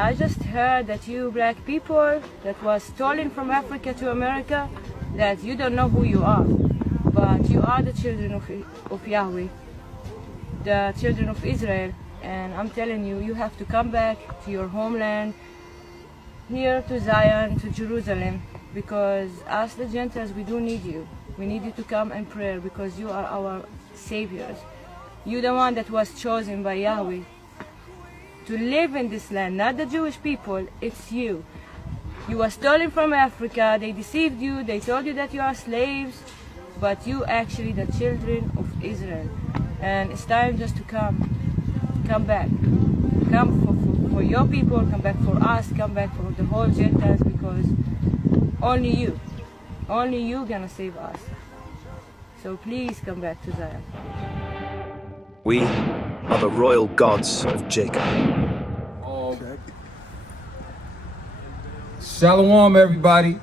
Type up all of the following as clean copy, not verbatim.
I just heard that you black people that was stolen from Africa to America, that you don't know who you are, but you are the children of Yahweh, the children of Israel. And I'm telling you, you have to come back to your homeland, here to Zion, to Jerusalem, because us the Gentiles, we do need you. We need you to come and pray, because you are our saviors. You're the one that was chosen by Yahweh to live in this land, not the Jewish people, it's you. You were stolen from Africa, they deceived you, they told you that you are slaves, but you actually the children of Israel. And it's time just to come back. Come for your people, come back for us, come back for the whole Gentiles, because only you gonna save us. So please come back to Zion. We are the royal gods of Jacob. Shalom, everybody.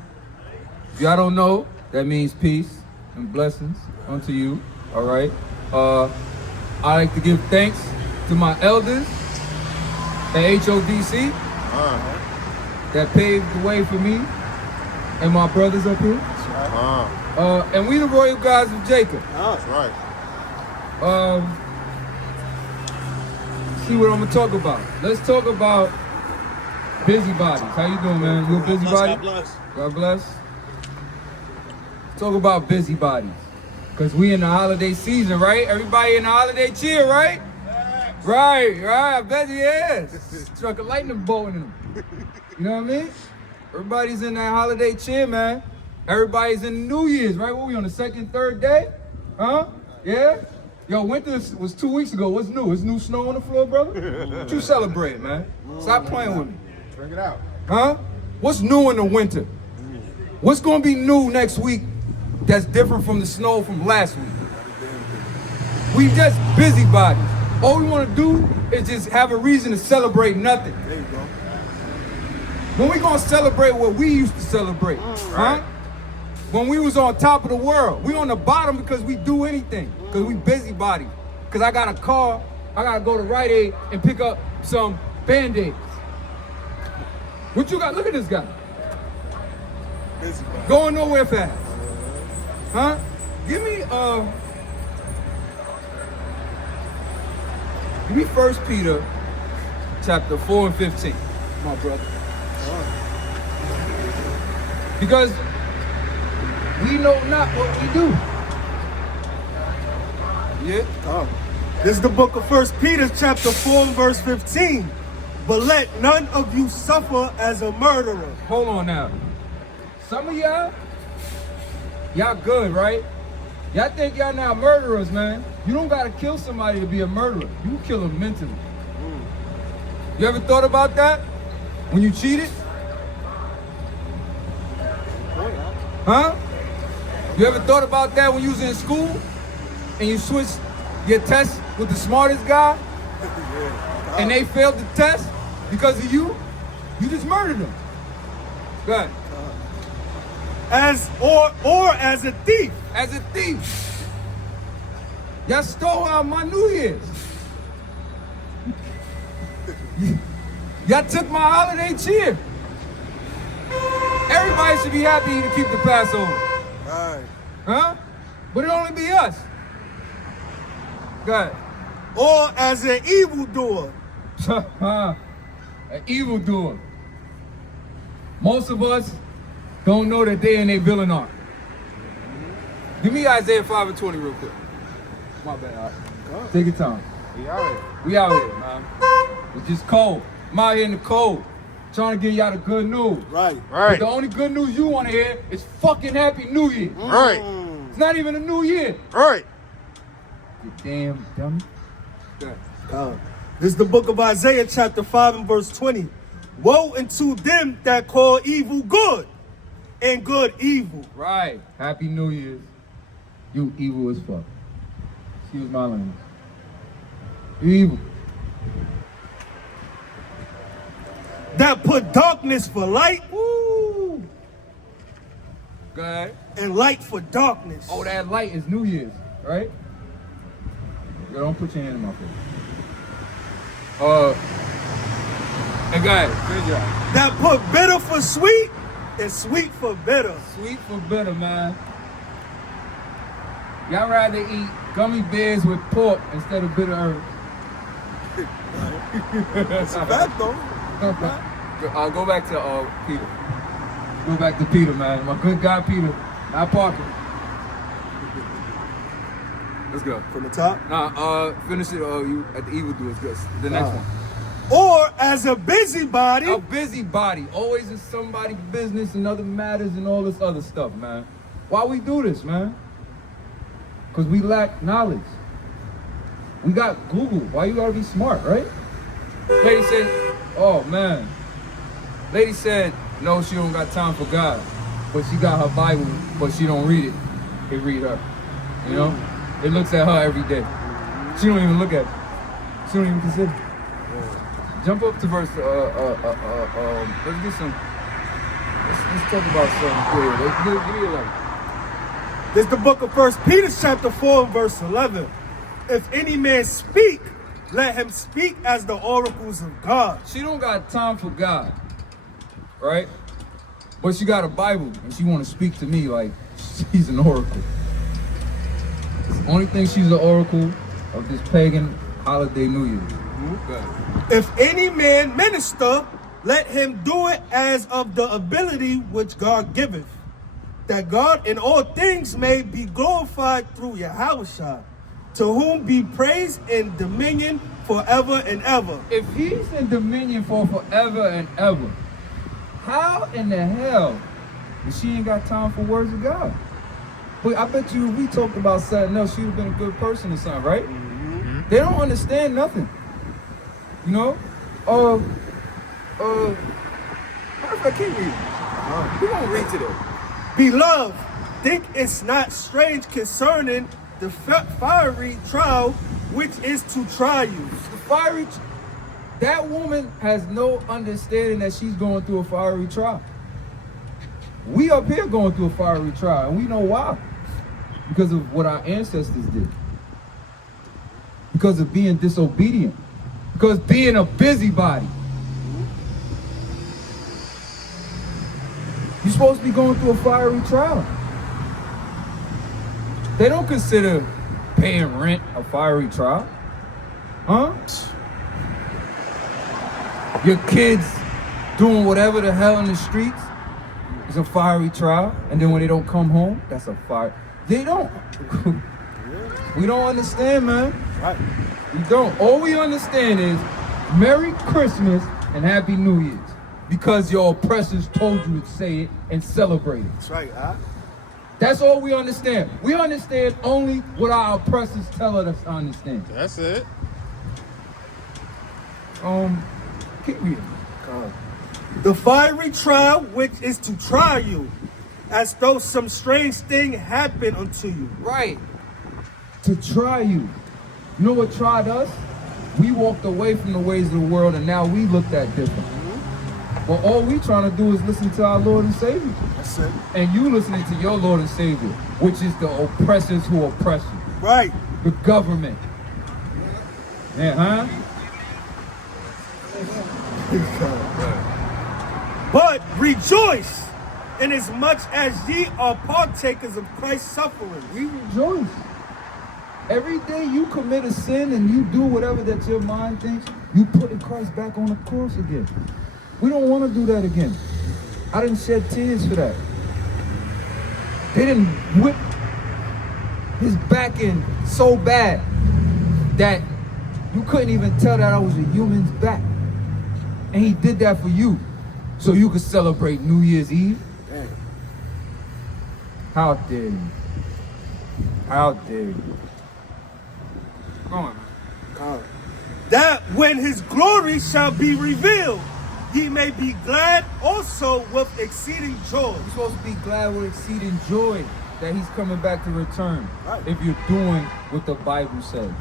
If y'all don't know, that means peace and blessings unto you. All right. I like to give thanks to my elders at HODC that paved the way for me and my brothers up here. And we the royal gods of Jacob. That's right. See what I'm gonna talk about. Let's talk about busybodies. How you doing, man? You a busybody? God bless. God bless. Let's talk about busybodies. Because we in the holiday season, right? Everybody in the holiday cheer, right? Right. I bet he is. Struck a lightning bolt in him. You know what I mean? Everybody's in that holiday cheer, man. Everybody's in New Year's, right? What we on the second, third day? Huh? Yeah? Yo, winter was 2 weeks ago. What's new? Is new snow on the floor, brother? What you celebrate, man? Stop playing with me. Bring it out. Huh? What's new in the winter? What's gonna be new next week that's different from the snow from last week? We just busybodies. All we wanna do is just have a reason to celebrate nothing. There you go. When we gonna celebrate what we used to celebrate? Huh? When we was on top of the world. We on the bottom because we do anything. Because we busybodies. Because I got a car, I gotta go to Rite Aid and pick up some Band-Aids. What you got? Look at this guy. Busybody. Going nowhere fast. Huh? Give me 1 Peter chapter 4 and 15, my brother. Because we know not what we do. Yeah? This is the book of 1 Peter chapter 4 and verse 15. But let none of you suffer as a murderer. Hold on now. Some of y'all good, right? Y'all think y'all not murderers, man. You don't gotta kill somebody to be a murderer. You can kill them mentally. You ever thought about that? When you cheated? Huh? You ever thought about that when you was in school and you switched your test with the smartest guy and they failed the test because of you? You just murdered them. Go ahead. As a thief. As a thief. Y'all stole out my New Year's. Y'all took my holiday cheer. Everybody should be happy to keep the Passover. Right. Huh? But it only be us. Go ahead. Or as an evildoer. An evildoer. Most of us don't know that they in a villain arc. Give me Isaiah 5 and 20 real quick. My bad. Take your time. We out here, man. It's just cold. I'm out here in the cold, trying to give y'all the good news. Right. But the only good news you want to hear is fucking Happy New Year. Right. It's not even a new year. Right. You damn dummy. This is the book of Isaiah chapter 5 and verse 20. Woe unto them that call evil good and good evil. Right. Happy New Year's. You evil as fuck. Excuse my language. You evil. That put darkness for light. Woo. Go ahead. And light for darkness. Oh, that light is New Year's, right? Yo, don't put your hand in my face. And go ahead. Good job. that put bitter for sweet and sweet for bitter. Sweet for bitter, man. Y'all rather eat gummy bears with pork instead of bitter herbs. It's a fact, though. I'll go back to Peter. Go back to Peter, man. My good guy, Peter. Not Parker. Let's go. From the top. Nah, finish it. You at the evildoers. The next one. Or as a busybody. A busybody, always in somebody's business and other matters and all this other stuff, man. Why we do this, man? Because we lack knowledge. We got Google. Why you gotta be smart, right? Lady said, oh man. Lady said, no, she don't got time for God, but she got her Bible, but she don't read it. It read her, you know? It looks at her every day. She don't even look at it. She don't even consider it. Jump up to verse, let's get some, let's talk about something clear. Give me a light. This is the book of 1 Peter chapter 4 and verse 11. If any man speak, let him speak as the oracles of God. She don't got time for God, right? But she got a Bible and she want to speak to me like she's an oracle. Only thing she's an oracle of this pagan holiday New Year. If any man minister, let him do it as of the ability which God giveth, that God in all things may be glorified through Yahushua, to whom be praise and dominion forever and ever. If he's in dominion for forever and ever, how in the hell is she ain't got time for words of God? But I bet you if we talked about something else, she'd have been a good person or something, right? Mm-hmm. They don't understand nothing. You know? I can't read. We gonna read today. Beloved, think it's not strange concerning the fiery trial which is to try you. That woman has no understanding that she's going through a fiery trial. We up here going through a fiery trial, and we know why. Because of what our ancestors did. Because of being disobedient. Because being a busybody. You're supposed to be going through a fiery trial. They don't consider paying rent a fiery trial. Huh? Your kids doing whatever the hell in the streets is a fiery trial. And then when they don't come home, that's a fire. They don't. We don't understand, man. Right. We don't. All we understand is Merry Christmas and Happy New Year's. Because your oppressors told you to say it and celebrate it. That's right, huh? That's all we understand. We understand only what our oppressors tell us to understand. That's it. Keep reading. The fiery trial which is to try you, as though some strange thing happened unto you. Right. To try you. You know what tried us? We walked away from the ways of the world and now we looked at different. But all we trying to do is listen to our Lord and Savior. That's it. And you listening to your Lord and Savior, which is the oppressors who oppress you. Right. The government. Yeah, huh? But rejoice, inasmuch as ye are partakers of Christ's suffering. We rejoice. Every day you commit a sin and you do whatever that your mind thinks, you putting Christ back on the cross again. We don't want to do that again. I didn't shed tears for that. They didn't whip his back in so bad that you couldn't even tell that I was a human's back. And he did that for you, so you could celebrate New Year's Eve. Dang. How dare you? How dare you? Go on, man. That when his glory shall be revealed, ye may be glad also with exceeding joy. You're supposed to be glad with exceeding joy that he's coming back to return. Right. If you're doing what the Bible says.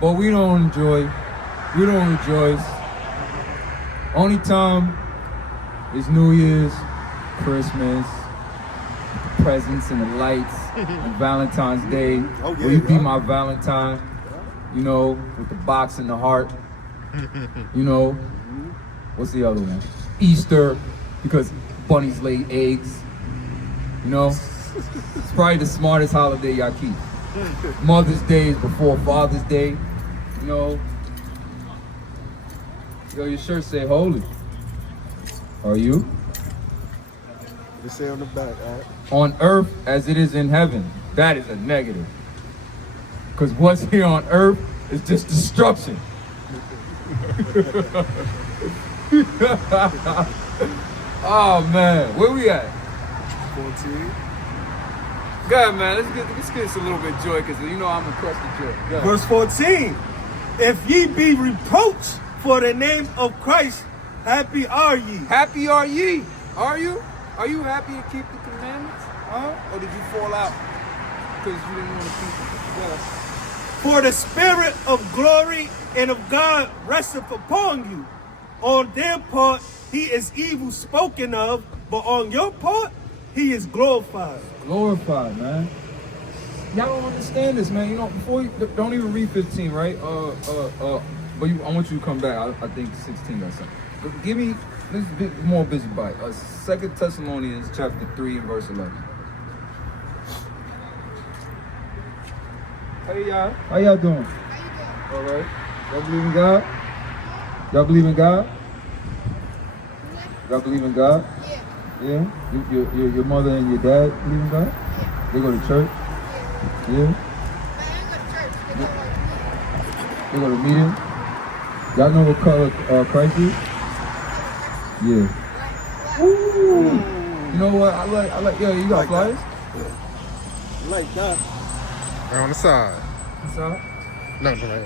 But we don't enjoy. We don't rejoice. Only time is New Year's, Christmas, presents and the lights, and Valentine's Day. Oh, yeah, Will you be right. my Valentine? You know, with the box and the heart. You know, What's the other one? Easter, because bunnies lay eggs. You know? It's probably the smartest holiday y'all keep. Mother's Day is before Father's Day. You know? Yo, your shirt say holy. Are you? You say on the back, all right? On earth as it is in heaven. That is a negative. Because what's here on earth is just destruction. Oh man, where we at? 14. Go ahead, man. Let's get us a little bit of joy, because you know I'm a crusty joy. Go ahead. Verse 14. If ye be reproached for the name of Christ, happy are ye. Happy are ye? Are you? Are you happy to keep the commandments? Huh? Or did you fall out because you didn't want to keep them? Well, For the spirit of glory and of God resteth upon you. On their part, he is evil spoken of, but on your part, he is glorified. glorified, man. Y'all don't understand this, man. You know, before you don't even read 15, right? But I want you to come back. I think 16 or something. But give me this bit more busybody. 2 Thessalonians chapter 3 and verse 11. Hey y'all. How y'all doing? All right. Y'all believe in God? Y'all believe in God? Y'all believe in God? Yeah. Yeah? Your mother and your dad believe in God? Yeah. They go to church? Yeah. Yeah? They go to church. They go to They go to meeting? Y'all know what color Christ is? Yeah. Ooh. You know what? I like. Yeah, you got Like flyers? I like that. Right on the side. What's up? No, no.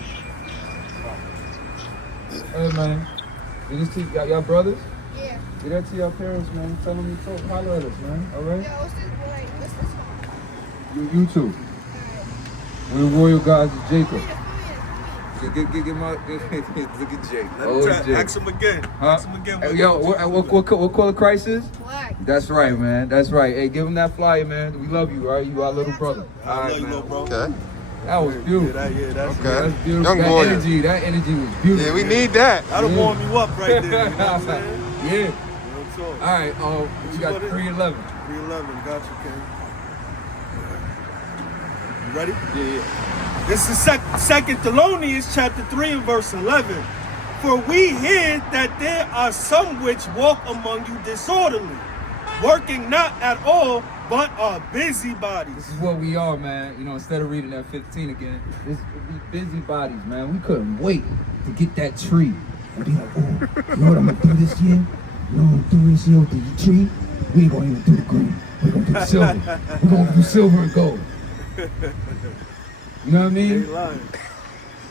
Hey man, you see y'all brothers? Yeah. Get that to your parents, man. Tell them you talk. Holler at us, man. All right? Yeah, what's this boy? What's this one? You too. We're the royal gods of Jacob. Get my look at Jake. Let me ask him again. Huh? Ask him again. Hey, yo, what color Christ is? Black. That's right, man. That's right. Hey, give him that flyer, man. We love you, right? You our little brother. All I right, love you, man. little bro. Okay. That was beautiful. That's Okay. That's beautiful. Young that warrior. energy was beautiful. Yeah, we need that. That'll Yeah. warm you up right there. You know what I'm saying? Yeah. Real talk. All right. You got 311. 311. Got you, King. You ready? Yeah. This is 2 Thessalonians chapter 3 and verse 11. For we hear that there are some which walk among you disorderly, working not at all, but are busybodies. This is what we are, man. You know, instead of reading that 15 again, this we busybodies, man. We couldn't wait to get that tree and be like, oh, you know what I'm gonna do this year? You know what I'm gonna do this year with the tree? We ain't gonna even do the green. We're gonna do silver. We're gonna do silver and gold. You know what I mean? Ain't lying.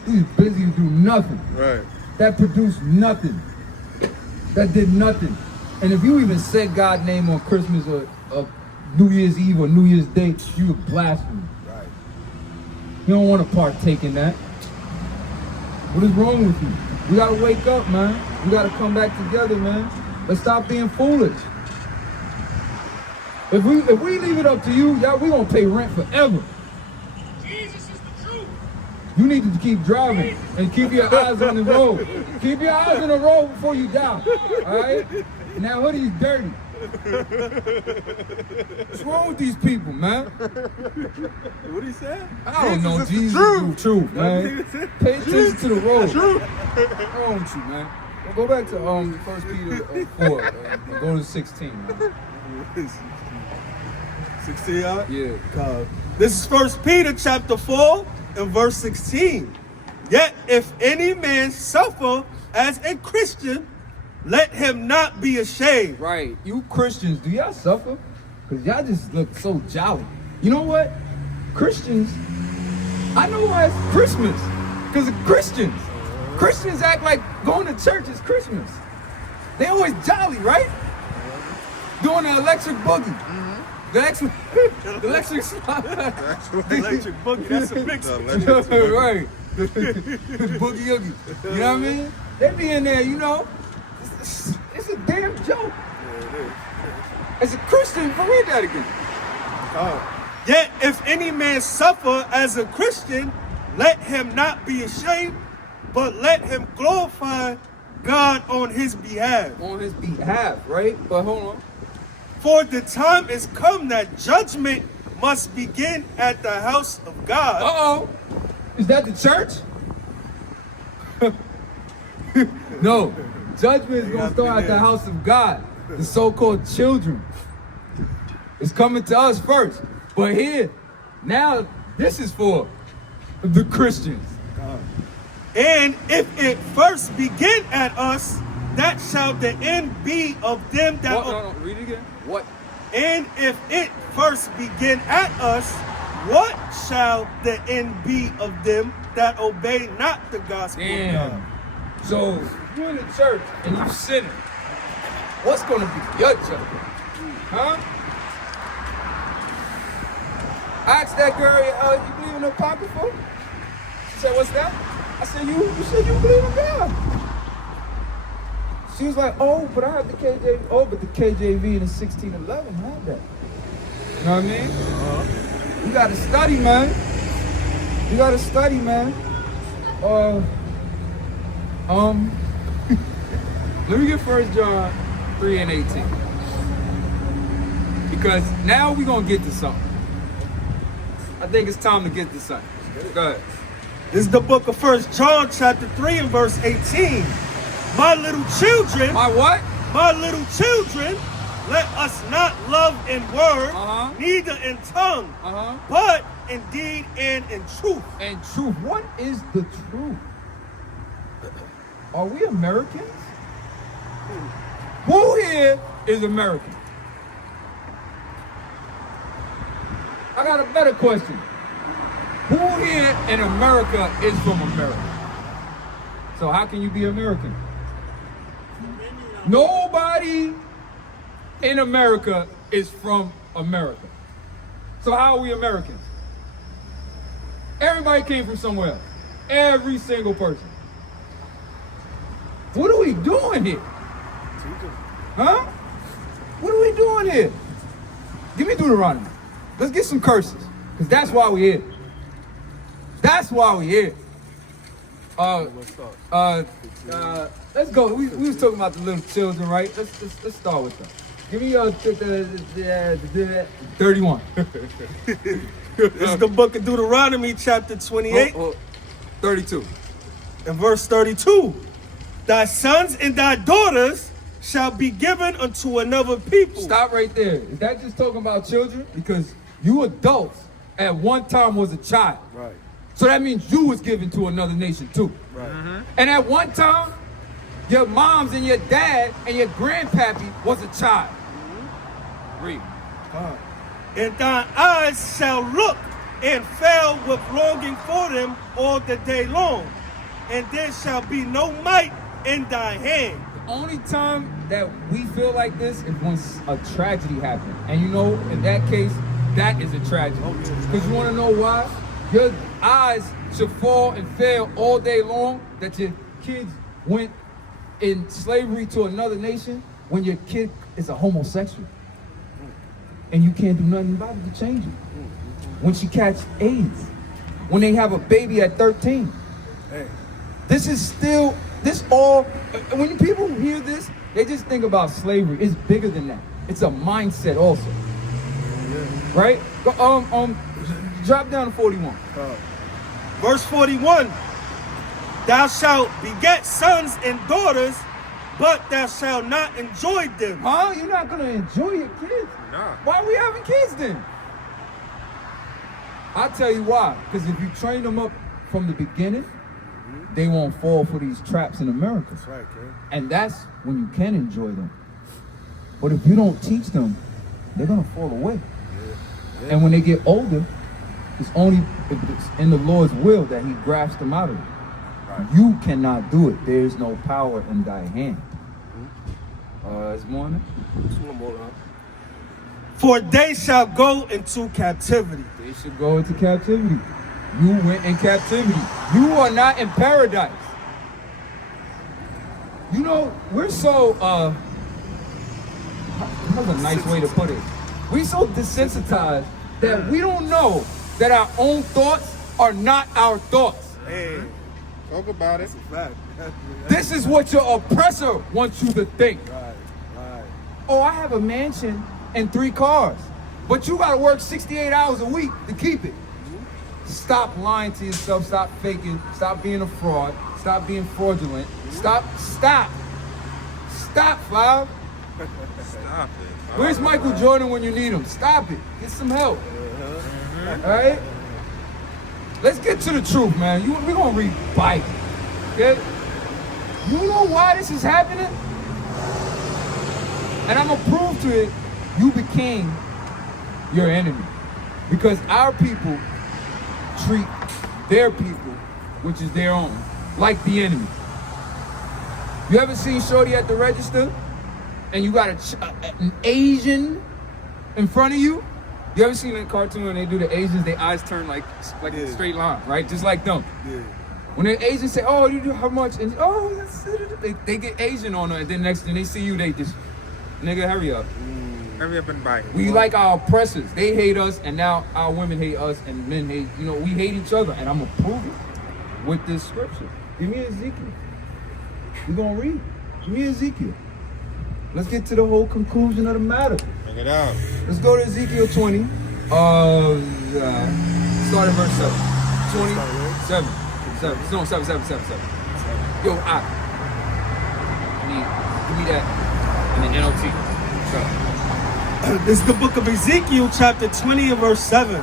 He's busy to do nothing. Right. That produced nothing. That did nothing. And if you even said God's name on Christmas or New Year's Eve or New Year's Day, you would blaspheme. Right. You don't want to partake in that. What is wrong with you? We gotta wake up, man. We gotta come back together, man. Let's stop being foolish. If we leave it up to you, y'all, we gonna pay rent forever. You need to keep driving and keep your eyes on the road. Keep your eyes on the road before you die. All right? Now hoodie's dirty. What's wrong with these people, man? What he said? I don't know. Jesus is the Jesus truth. is the truth, man. Pay attention to the road. What's wrong with you, man? Well, go back to 1 Peter 4. Go to 16, man. 16, y'all? Yeah. This is 1 Peter chapter 4 and verse 16. Yet if any man suffer as a Christian, let him not be ashamed. Right. You Christians, do y'all suffer? Because y'all just look so jolly. You know what? Christians, I know why it's Christmas. Because of Christians. Christians act like going to church is Christmas. They always jolly, right? Doing the electric boogie. The electric slide. Electric boogie, that's a mix. Right. Boogie Oogie. You know what I mean? They be in there, you know. It's a damn joke. As a Christian, read that again. Yet if any man suffer as a Christian, let him not be ashamed, but let him glorify God on his behalf. On his behalf, right? But hold on. For the time is come that judgment must begin at the house of God. Uh-oh. Is that the church? No. Judgment is going to start at the house of God. The so-called children. It's coming to us first. But here, now, this is for the Christians. And if it first begin at us, that shall the end be of them that... What? No, read it again. What? And if it first begin at us, what shall the end be of them that obey not the gospel of God? Damn. So, you're in the church and you sinning. What's going to be your judgment? Huh? I asked that girl, you believe in the Apocrypha? She said, what's that? I said, you said you believe in God. She was like, oh, but I have the KJV. Oh, but the KJV in the 1611 had that. You know what I mean? You got to study, man. You got to study, man. Let me get 1 John 3 and 18. Because now we're going to get to something. I think it's time to get to something. Go ahead. This is the book of 1 John chapter 3 and verse 18. My little children, My what? my little children, let us not love in word, neither in tongue, but in deed and in truth. And truth. What is the truth? Are we Americans? Who here is American? I got a better question. Who here in America is from America? So how can you be American? Nobody in America is from America. So how are we Americans? Everybody came from somewhere else. Every single person. What are we doing here? Huh? What are we doing here? Give me Deuteronomy. Let's get some curses. Because that's why we're here. That's why we're here. Let's go. We was talking about the little children, right? Let's start with them. Give me 31. This is the book of Deuteronomy chapter 28 32. and verse 32. Thy sons and thy daughters shall be given unto another people. Stop right there. Is that just talking about children? Because you adults at one time was a child. Right. So that means you was given to another nation too. Right. And at one time, your moms and your dad and your grandpappy was a child. Read. And thine eyes shall look and fail with longing for them all the day long. And there shall be no might in thy hand. The only time that we feel like this is when a tragedy happened. And you know, in that case, that is a tragedy. Because you want to know why? Your eyes should fall and fail all day long that your kids went in slavery to another nation when your kid is a homosexual. And you can't do nothing about it to change it. When she catch AIDS. When they have a baby at 13. Hey. This is still, this all, when people hear this, they just think about slavery. It's bigger than that. It's a mindset also. Right? Drop down to 41. Verse 41. Thou shalt beget sons and daughters, but thou shalt not enjoy them. Huh? You're not going to enjoy your kids? Nah. Why are we having kids then? I'll tell you why. Because if you train them up from the beginning, they won't fall for these traps in America. That's right, okay? And that's when you can enjoy them. But if you don't teach them, they're going to fall away. Yeah. And when they get older, it's only if it's in the Lord's will that he grafts them out of it. Right. You cannot do it. There is no power in thy hand. It's more than one more, For they shall go into captivity. They should go into captivity. You went in captivity. You are not in paradise. You know, we're so, that's a nice way to put it. We're so desensitized that we don't know that our own thoughts are not our thoughts. Hey, Talk about it. that's a fact. This is what your oppressor wants you to think. Oh, I have a mansion and 3 cars, but you gotta work 68 hours a week to keep it. Stop lying to yourself, stop faking, stop being a fraud, stop being fraudulent, stop, Five. Stop it. Where's Michael Jordan when you need him? Stop it, get some help. All right? Let's get to the truth, man. We're gonna read Bible, okay? You know why this is happening? And I'm gonna prove to it, you became your enemy. Because our people treat their people, which is their own, like the enemy. You ever seen Shorty at the register and you got an Asian in front of you? You ever seen a cartoon when they do the Asians, their eyes turn like a straight line, right? Just like them. Yeah. When the Asians say, oh, you do how much? And they get Asian on her, and then next thing they see you, they just, nigga, hurry up. Hurry up and buy. We like our oppressors. They hate us, and now our women hate us, and men hate, we hate each other. And I'm going to prove it with this scripture. Give me Ezekiel. We're going to read. Give me Ezekiel. Let's get to the whole conclusion of the matter. Bring it out. Let's go to Ezekiel 20. Start at verse 7. 27. 7. No, 7. Yo, give me that in the NLT. This is the book of Ezekiel, chapter 20 and verse 7.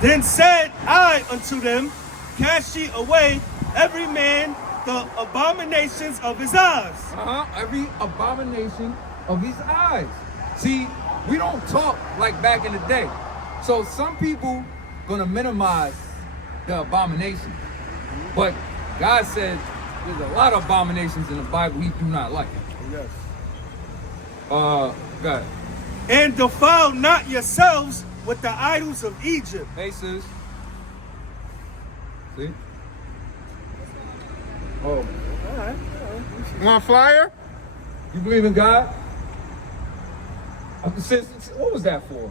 Then said I unto them, cast ye away every man the abominations of his eyes. Every abomination of his eyes. See, we don't talk like back in the day. So some people gonna minimize the abomination. But God said there's a lot of abominations in the Bible he do not like. Yes. God. And defile not yourselves with the idols of Egypt. Hey, sis. See? Oh. All right. You want a flyer? You believe in God? Sis, what was that for?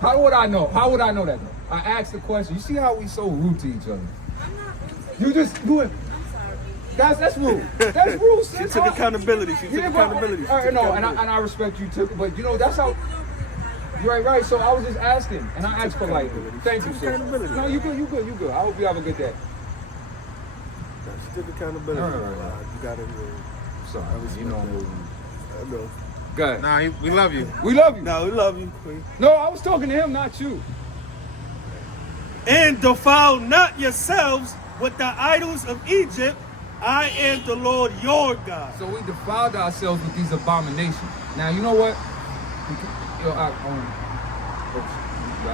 How would I know? How would I know that though? I asked the question. You see how we so rude to each other? You just do it. That's rude. That's rude, sis. She took accountability. And I respect you too. But that's how. Right. So I was just asking, and I asked for like, thank you, sis. No, you good. I hope you have a good day. She took accountability. Right. You got it. Sorry, I know. I know. Go ahead. Nah, we love you. We love you. No, we love you, Queen. No, I was talking to him, not you. And defile not yourselves with the idols of Egypt. I am the Lord your God. So we defiled ourselves with these abominations. Now, you know what? You got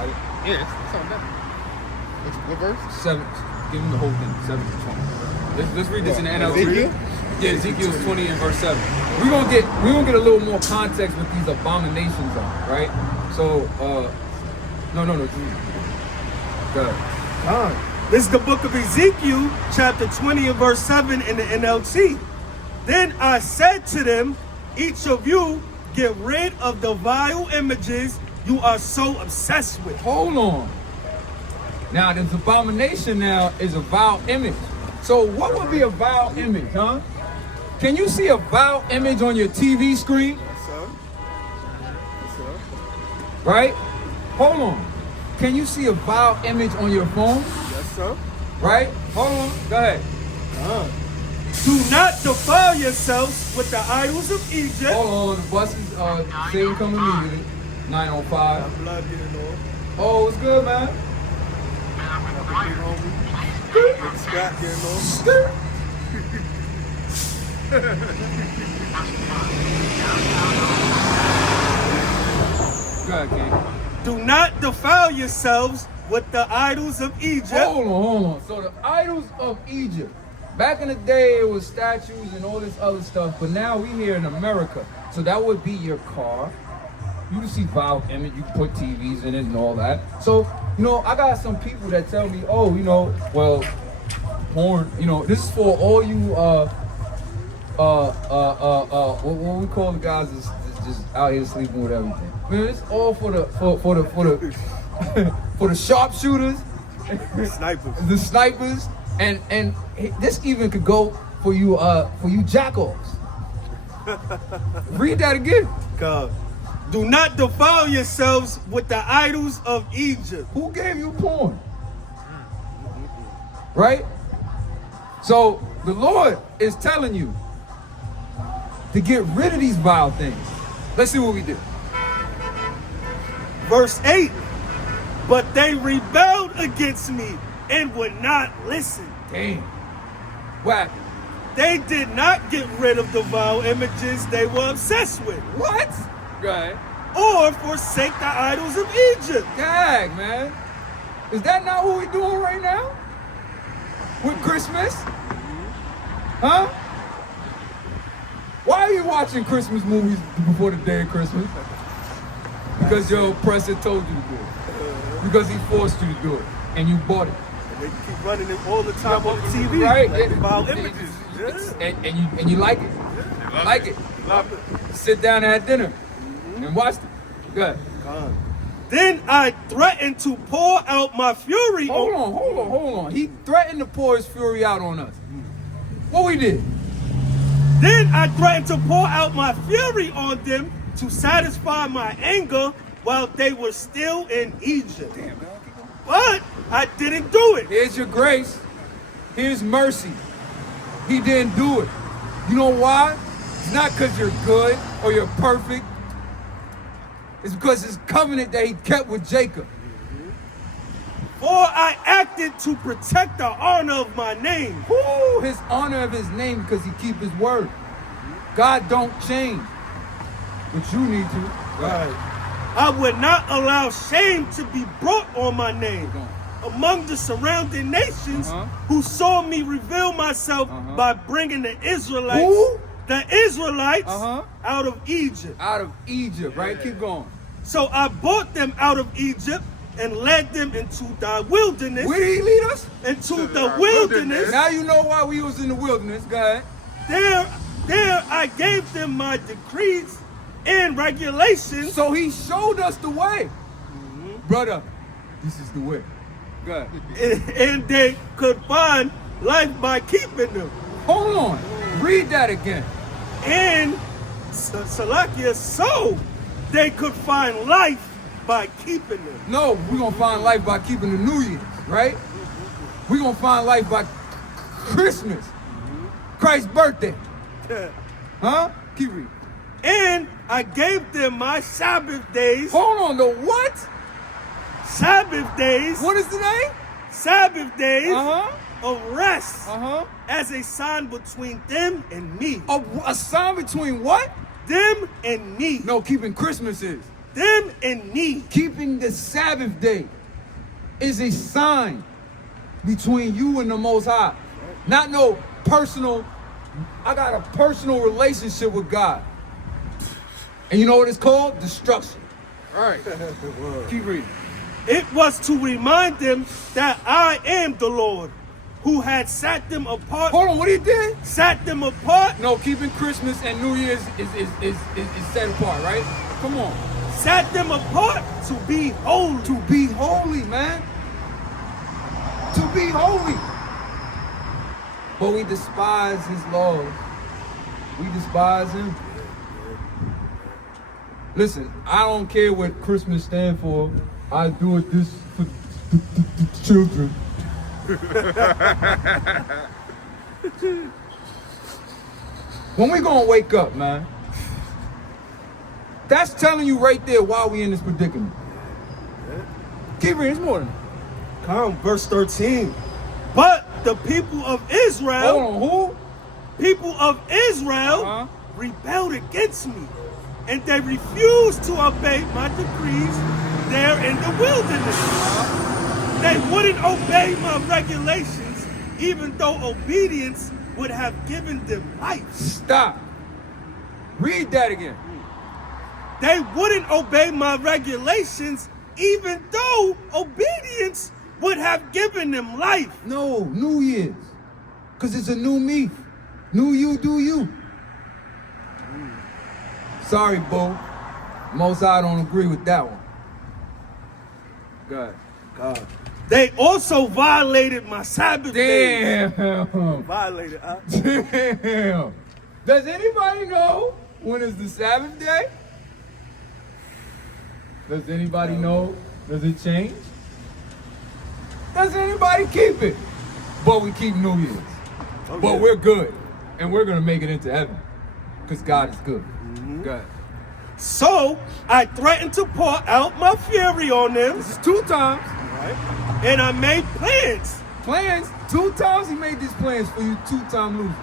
it? Yeah, it's on that. What verse? 7. Give him the whole thing. 7 to 20. Let's read this in the NLT. Ezekiel? Yeah, Ezekiel's 20 and verse 7. We're gonna get a little more context what these abominations are, right? So, no. Go ahead. This is the book of Ezekiel, chapter 20 and verse 7 in the NLT. Then I said to them, each of you get rid of the vile images you are so obsessed with. Hold on. Now, this abomination now is a vile image. So what would be a vile image, huh? Can you see a vile image on your TV screen? Yes, sir. Right? Hold on. Can you see a vile image on your phone? Yes, sir. Right? Hold on. Go ahead. Do not defile yourselves with the idols of Egypt. Hold on. The bus is saying come immediately. 905. Blood getting on. Oh, it's good, man. Scott getting on. Go ahead, King. Do not defile yourselves with the idols of Egypt. Hold on. So the idols of Egypt. Back in the day, it was statues and all this other stuff, but now we here in America. So that would be your car. You can see vile image, you can put TVs in it and all that. So, I got some people that tell me, well, porn, this is for all you, what we call the guys is just out here sleeping with everything. Man, it's all for the for the sharpshooters, Snipers. the snipers, and this even could go for you jackals. Read that again. God. Do not defile yourselves with the idols of Egypt. Who gave you porn? Right? So the Lord is telling you to get rid of these vile things. Let's see what we did. Verse 8. But they rebelled against me and would not listen. Damn. What happened? They did not get rid of the vile images they were obsessed with. What? Go ahead. Or forsake the idols of Egypt. Dang, man. Is that not what we're doing right now? With Christmas? Huh? Why are you watching Christmas movies before the day of Christmas? Because your oppressor told you to do it. Because he forced you to do it. And you bought it. And they keep running it all the time on the TV. Right. Like the vile images. And you like it. Love Like it. Love it. Sit down at dinner and watch it. Good. Then I threatened to pour out my fury Hold on. He threatened to pour his fury out on us. What we did? Then I threatened to pour out my fury on them to satisfy my anger while they were still in Egypt. But I didn't do it. Here's your grace. Here's mercy. He didn't do it. You know why? It's not because you're good or you're perfect. It's because his covenant that he kept with Jacob. For I acted to protect the honor of my name. Woo, his honor of his name because he keep his word. God don't change. But you need to. Right. I would not allow shame to be brought on my name among the surrounding nations who saw me reveal myself by bringing the Israelites, out of Egypt. Out of Egypt, right? Keep going. So I brought them out of Egypt and led them into the wilderness. Where did he lead us? Into the wilderness. Now you know why we was in the wilderness. Go ahead. There I gave them my decrees and regulations. So he showed us the way. Brother, this is the way. Go ahead. And they could find life by keeping them. Hold on. Read that again. And Salakia, so they could find life by keeping them. No, we're going to find life by keeping the New Year's, right? We're going to find life by Christmas. Christ's birthday. Huh? Keep reading. And I gave them my Sabbath days. Hold on, the what? Sabbath days. What is the name? Sabbath days of rest as a sign between them and me. A sign between what? Them and me. No, keeping Christmas is. Them and me. Keeping the Sabbath day is a sign between you and the Most High. Not no personal, I got a personal relationship with God. And you know what it's called? Destruction. All right. Keep reading. It was to remind them that I am the Lord who had set them apart. Hold on, what he did? Sat them apart. No, keeping Christmas and New Year's is set apart, right? Come on. Sat them apart to be holy. To be holy, man. To be holy. But we despise his laws. We despise him. Listen, I don't care what Christmas stands for. I do it this for the children. When we gonna wake up, man? That's telling you right there why we in this predicament. Keep reading, it's more than that. Come, verse 13. But the people of Israel. Hold on, who? People of Israel rebelled against me, and they refused to obey my decrees there in the wilderness. They wouldn't obey my regulations, even though obedience would have given them life. Stop. Read that again. They wouldn't obey my regulations, even though obedience would have given them life. No, New Year's. Because it's a new me. New you, do you. Sorry, Bo. Most I don't agree with that one. God. They also violated my Sabbath days. Damn. Violated, huh? Damn. Does anybody know when is the Sabbath day? Does anybody know? Does it change? Does anybody keep it? But we keep New Year's. Oh, But yeah. we're good. And we're going to make it into heaven. Because God is good. Good. So I threatened to pour out my fury on them, This is 2 times. and I made plans Plans. 2 times he made these plans for you 2-time losers.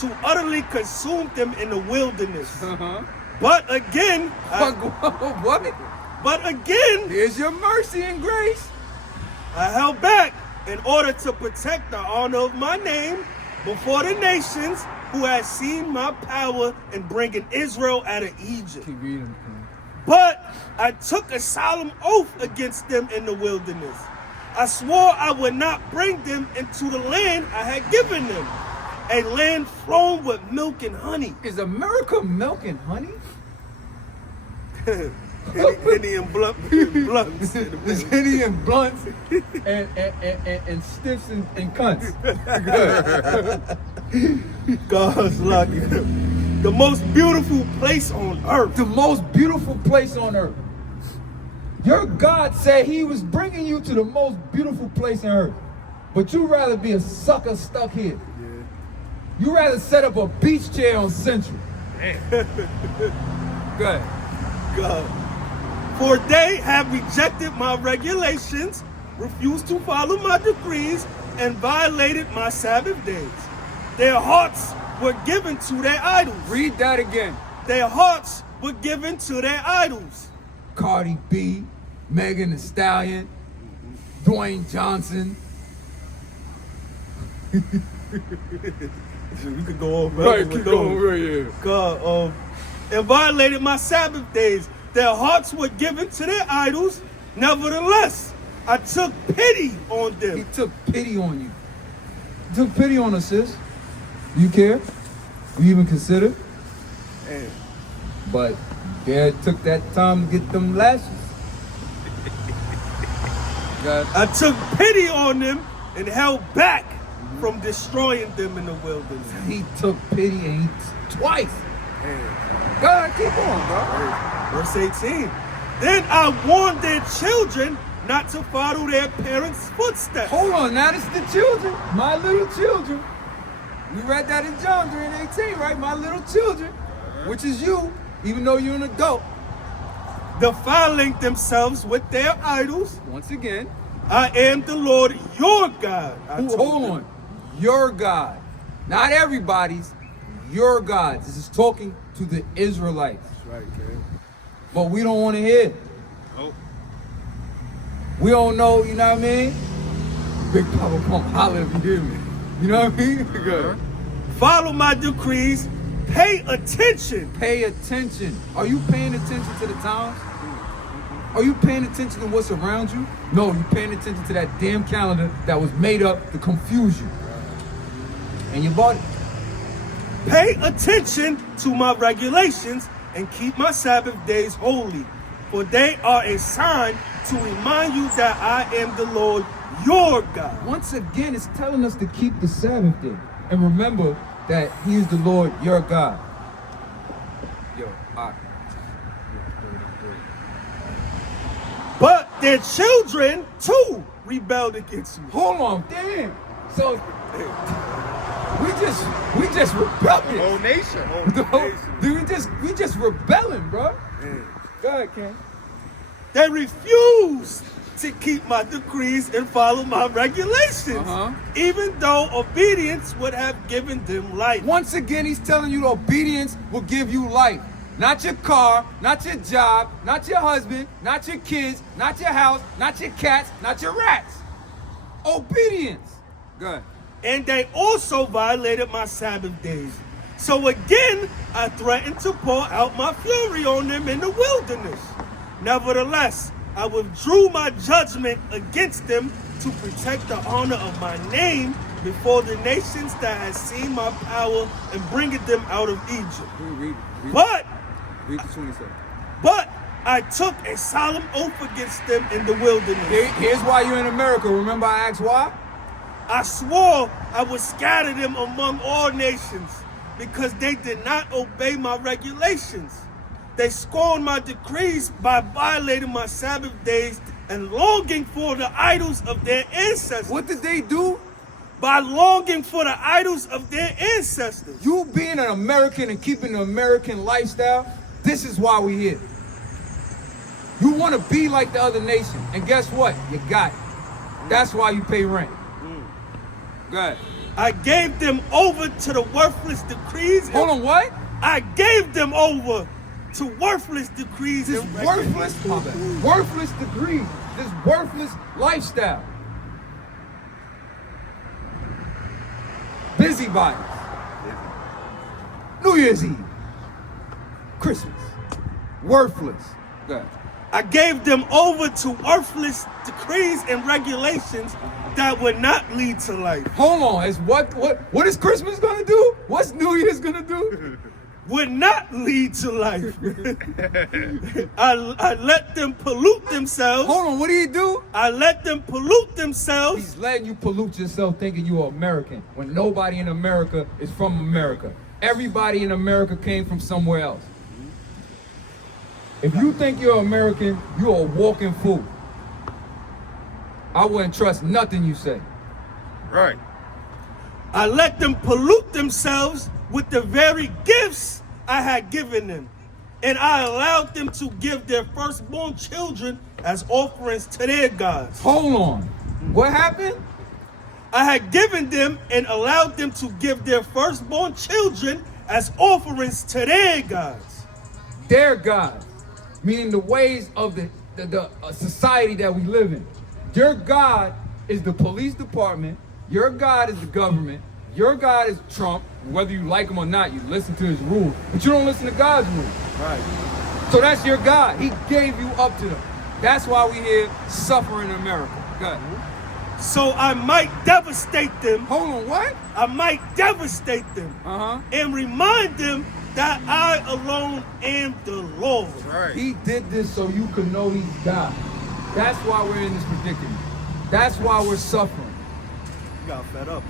to utterly consume them in the wilderness. Uh-huh. But again, What? but again, Here's your mercy and grace. I held back in order to protect the honor of my name before the nations who had seen my power in bringing Israel out of Egypt. Keep reading. But I took a solemn oath against them in the wilderness. I swore I would not bring them into the land I had given them, a land flowing with milk and honey. Is America milk and honey? Henny and blunts. There's Henny and blunts and stiffs and cunts. Good. God's lucky. The most beautiful place on earth. The most beautiful place on earth. Your God said he was bringing you to the most beautiful place on earth. But you'd rather be a sucker stuck here. You'd rather set up a beach chair on Central. Good. God. For they have rejected my regulations, refused to follow my decrees, and violated my Sabbath days. Their hearts were given to their idols. Read that again. Their hearts were given to their idols. Cardi B, Megan Thee Stallion, Dwayne Johnson. We could go on Right, with keep those. going, right here. God, and violated my Sabbath days. Their hearts were given to their idols. Nevertheless, I took pity on He them. took pity on you. He took pity on us, sis. Do you care? Do you even consider? And But yeah, it took that time to get them lashes. God. I took pity on them and held back from destroying them in the wilderness. He took pity and he twice. God, keep on, bro. Verse 18. Then I warned their children not to follow their parents' footsteps. Hold on, now this is the children, my little children. We read that in John 3:18, right? My little children, which is you, even though you're an adult. Defiling themselves with their idols. Once again, I am the Lord your God. I told hold them. on, your God, not everybody's, your God. This is talking to the Israelites. That's right, man. But we don't want to hear. Nope. We don't know, you know what I mean? Big Papa Pump, holler if you hear me. You know what I mean? Good. Follow my decrees. Pay attention. Pay attention. Are you paying attention to the times? Are you paying attention to what's around you? No, you're paying attention to that damn calendar that was made up to confuse you. And your body. Pay attention to my regulations and keep my Sabbath days holy, for they are a sign to remind you that I am the Lord your God. Once again, it's telling us to keep the Sabbath day. And remember that he is the Lord your God. Yo, all right. But their children too rebelled against me. Hold on, damn. So we just rebelling. Whole nation. Dude, we just rebelling, bro. Go ahead, Ken. They refused to keep my decrees and follow my regulations, even though obedience would have given them life. Once again, he's telling you obedience will give you life. Not your car, not your job, not your husband, not your kids, not your house, not your cats, not your rats. Obedience. Good. And they also violated my Sabbath days. So again, I threatened to pour out my fury on them in the wilderness. Nevertheless, I withdrew my judgment against them to protect the honor of my name before the nations that had seen my power and bringing them out of Egypt. Read But the 27. But I took a solemn oath against them in the wilderness. Here's why you're in America. Remember I asked why? I swore I would scatter them among all nations because they did not obey my regulations. They scorned my decrees by violating my Sabbath days and longing for the idols of their ancestors. What did they do? By longing for the idols of their ancestors. You being an American and keeping the American lifestyle, this is why we're here. You want to be like the other nation, and guess what? You got it. That's why you pay rent. Go ahead. I gave them over to the worthless decrees. Hold on, what? I gave them over to worthless decrees. This and worthless degree, this worthless lifestyle. Busybodies. New Year's Eve. Christmas. Worthless. Go ahead. I gave them over to worthless decrees and regulations that would not lead to life. Hold on, what is Christmas gonna do? What's New Year's gonna do? Would not lead to life. I let them pollute themselves. Hold on, what do you do? I let them pollute themselves. He's letting you pollute yourself thinking you are American when nobody in America is from America. Everybody in America came from somewhere else. If you think you're American, you're a walking fool. I wouldn't trust nothing you say. Right. I let them pollute themselves with the very gifts I had given them. And I allowed them to give their firstborn children as offerings to their gods. Hold on. What happened? I had given them and allowed them to give their firstborn children as offerings to their gods. Their God, meaning the ways of the society that we live in. Your God is the police department. Your God is the government. Your God is Trump. Whether you like him or not, you listen to his rules, but you don't listen to God's rules. Right. So that's your God. He gave you up to them. That's why we here suffering in America. Go ahead. So I might devastate them. Hold on, what? I might devastate them. And remind them that I alone am the Lord. Right. He did this so you could know he's God. That's why we're in this predicament. That's why we're suffering. You got fed up,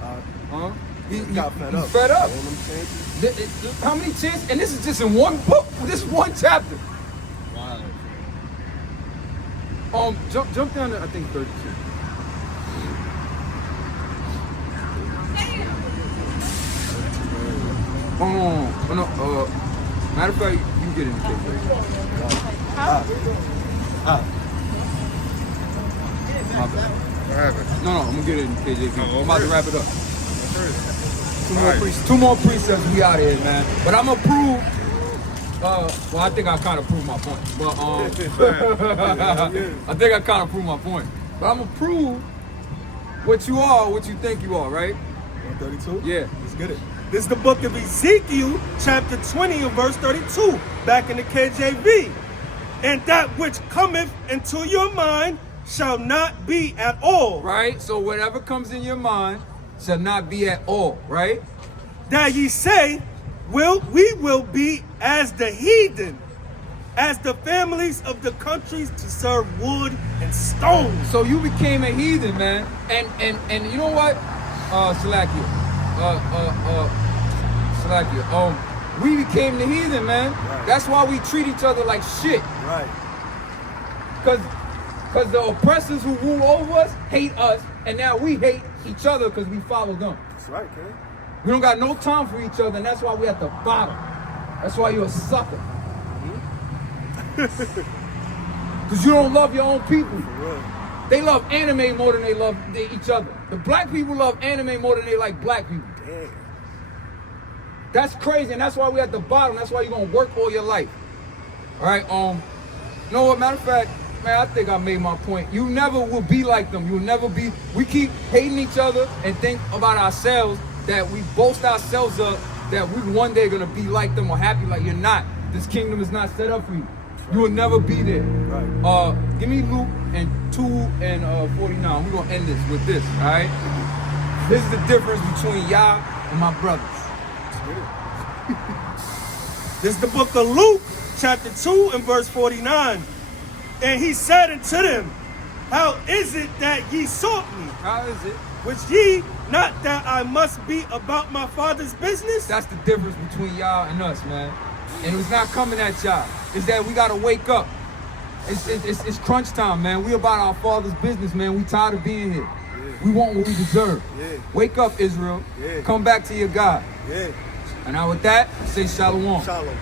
Huh? He got fed up. He's fed up. All them chances. How many chances? And this is just in one book, this one chapter. Wow. Jump down to I think 32. Oh no, matter of fact, you get in the My bad. What happened? No, I'm gonna get it in KJV. Oh, I'm about to wrap it up. Right. Two more precepts, we out of here, man. But I'm gonna prove. Well, I think I kind of proved my point. But I think I kind of proved my point. But I'm gonna prove what you are, what you think you are, right? 132? Yeah. Let's get it. This is the book of Ezekiel, chapter 20 and verse 32, back in the KJV. And that which cometh into your mind shall not be at all. Right? So whatever comes in your mind shall not be at all, right? That ye say, we will be as the heathen, as the families of the countries to serve wood and stone. So you became a heathen, man. And you know what? Salakia. We became the heathen, man. Right. That's why we treat each other like shit. Right. Because the oppressors who rule over us hate us, and now we hate each other because we follow them. That's right, Ken. We don't got no time for each other, and that's why we at the bottom. That's why you're a sucker. Because you don't love your own people. They love anime more than they love each other. The black people love anime more than they like black people. Damn. That's crazy, and that's why we at the bottom. That's why you're gonna work all your life. All right, you know what, matter of fact, man, I think I made my point. You never will be like them. You'll never be. We keep hating each other and think about ourselves, that we boast ourselves up, that we one day gonna be like them or happy. Like you're not. This kingdom is not set up for you. You will never be there. Right. Give me Luke and 2 and 49. We're gonna end this with this, all right? This is the difference between y'all and my brothers. This is the book of Luke, chapter 2 and verse 49. And he said unto them, how is it that ye sought me? How is it? Which ye not that I must be about my father's business? That's the difference between y'all and us, man. And it's not coming at y'all. It's that we gotta wake up. It's crunch time, man. We about our father's business, man. We tired of being here. Yeah. We want what we deserve. Yeah. Wake up, Israel. Yeah. Come back to your God. Yeah. And now with that, say shalom. Shalom.